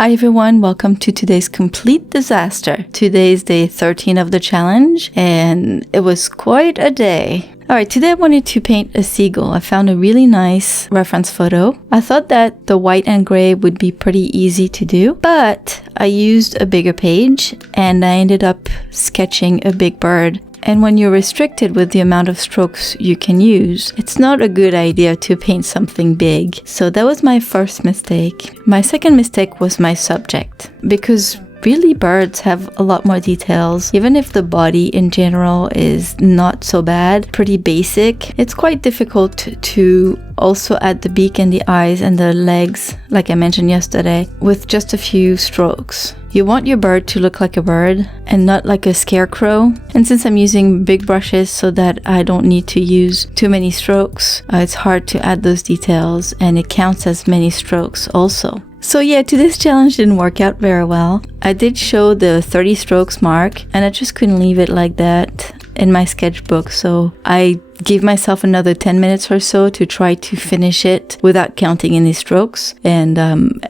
Hi everyone, welcome to today's complete disaster. Today is day 13 of the challenge and it was quite a day. Alright, today I wanted to paint a seagull. I found a really nice reference photo. I thought that the white and gray would be pretty easy to do, but I used a bigger page and I ended up sketching a big bird. And when you're restricted with the amount of strokes you can use, it's not a good idea to paint something big. So that was my first mistake. My second mistake was my subject, because really birds have a lot more details. Even if the body in general is not so bad, pretty basic, it's quite difficult to also add the beak and the eyes and the legs, like I mentioned yesterday, with just a few strokes. You want your bird to look like a bird and not like a scarecrow. And since I'm using big brushes so that I don't need to use too many strokes, it's hard to add those details and it counts as many strokes also. So yeah, today's challenge didn't work out very well. I did show the 30 strokes mark and I just couldn't leave it like that in my sketchbook. So I gave myself another 10 minutes or so to try to finish it without counting any strokes. And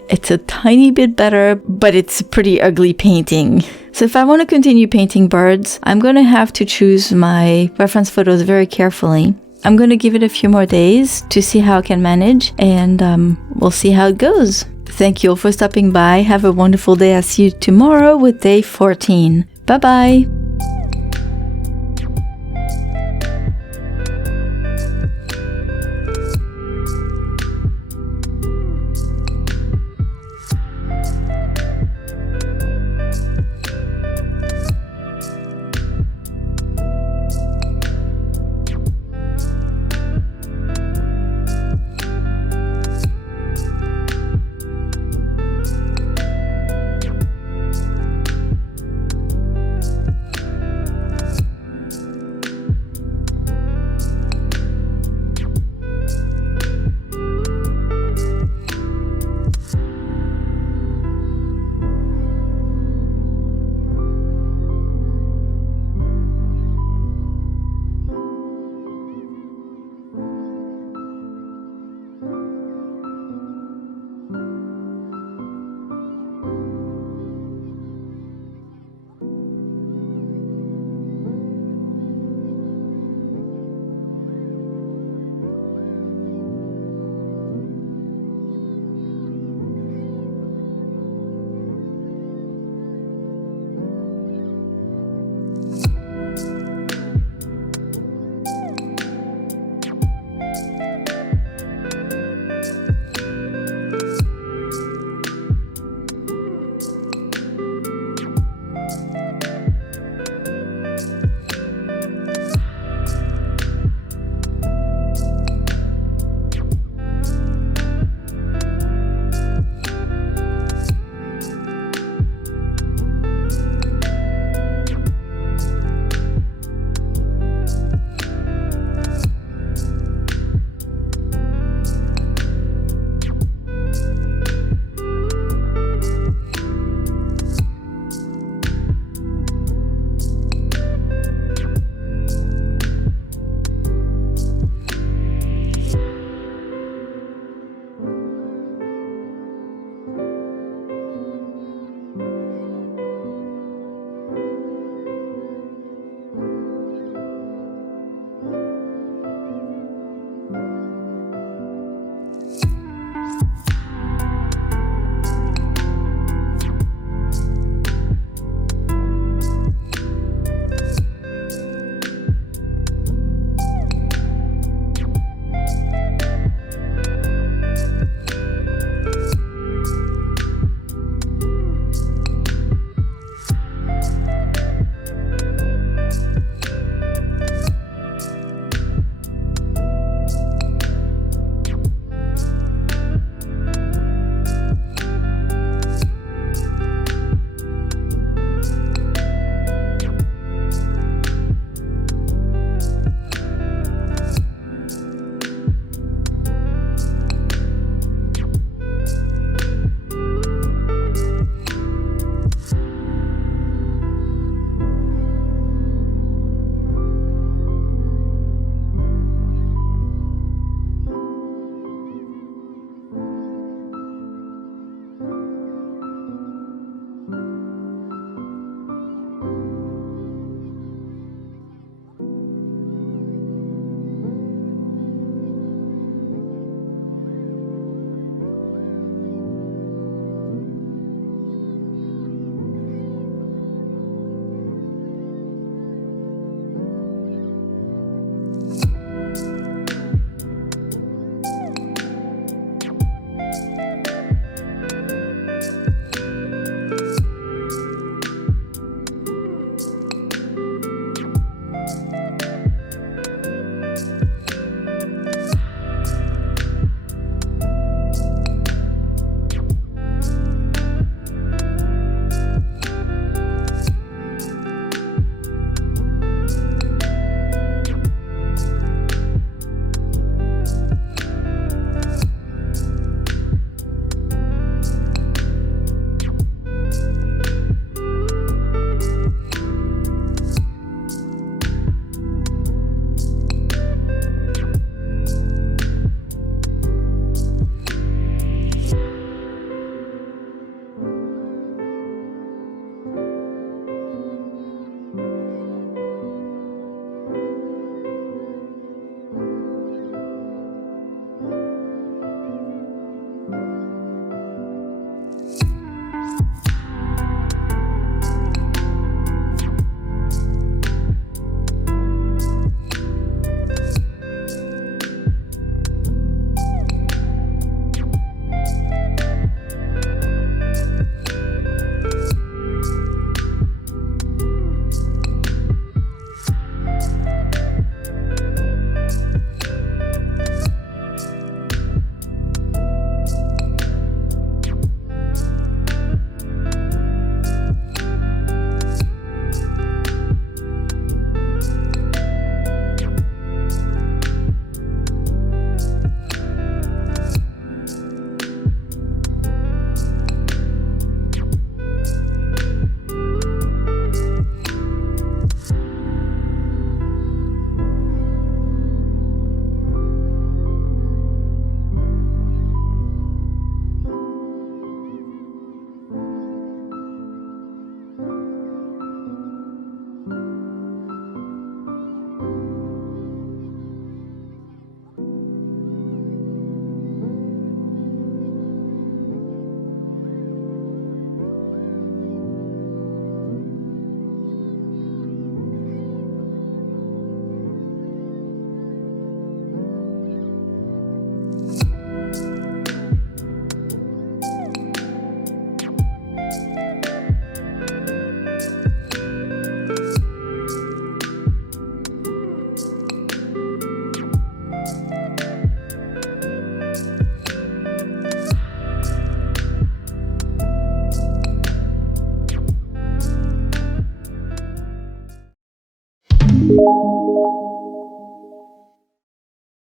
it's a tiny bit better, but it's a pretty ugly painting. So if I want to continue painting birds, I'm going to have to choose my reference photos very carefully. I'm going to give it a few more days to see how I can manage, and we'll see how it goes. Thank you all for stopping by. Have a wonderful day. I'll see you tomorrow with day 14. Bye-bye.